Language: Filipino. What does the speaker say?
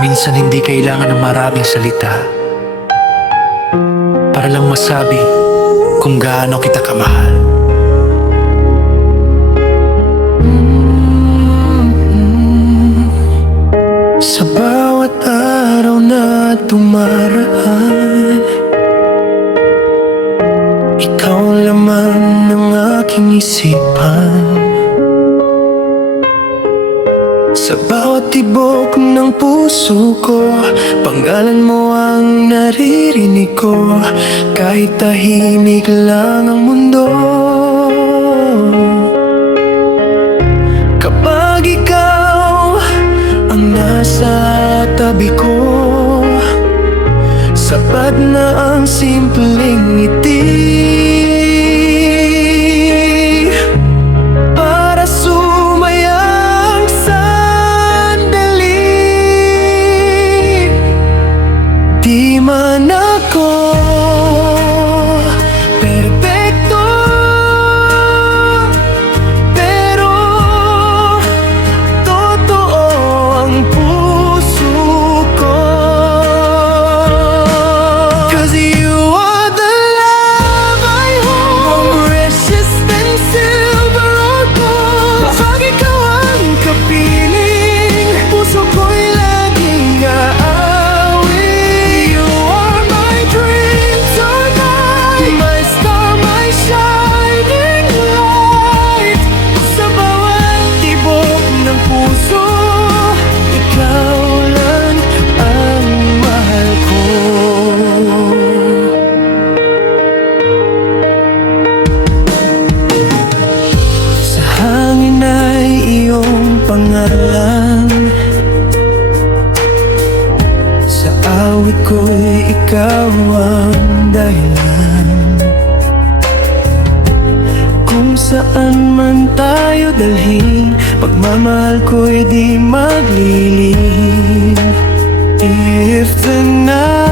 Minsan hindi kailangan ng maraming salita para lang masabi kung gaano kita kamahal. Sa bawat araw na dumaraan, ikaw ang laman ng aking isipan. Sa bawat tibok ng puso ko, pangalan mo ang naririnig ko. Kahit tahimik lang ang mundo, kapag ikaw ang nasa tabi ko, sapat na ang simpleng ngiti para sumayang sandali. Di man ako perpekto, pero totoo ang puso ko. 'Cause you are the love I hold, more precious than silver or gold. Kapag ikaw ang kapiling, puso ko'y laging aawi. You are my dream tonight, my star, my shining light. Sa bawat tibok ng puso, ikaw lang ang mahal ko. Sa hangin ay iyong pangalan, sa awit ko'y ikaw ang dahilan. Kung saan man tayo dalhin, pagmamahal ko'y di maglilin. If the night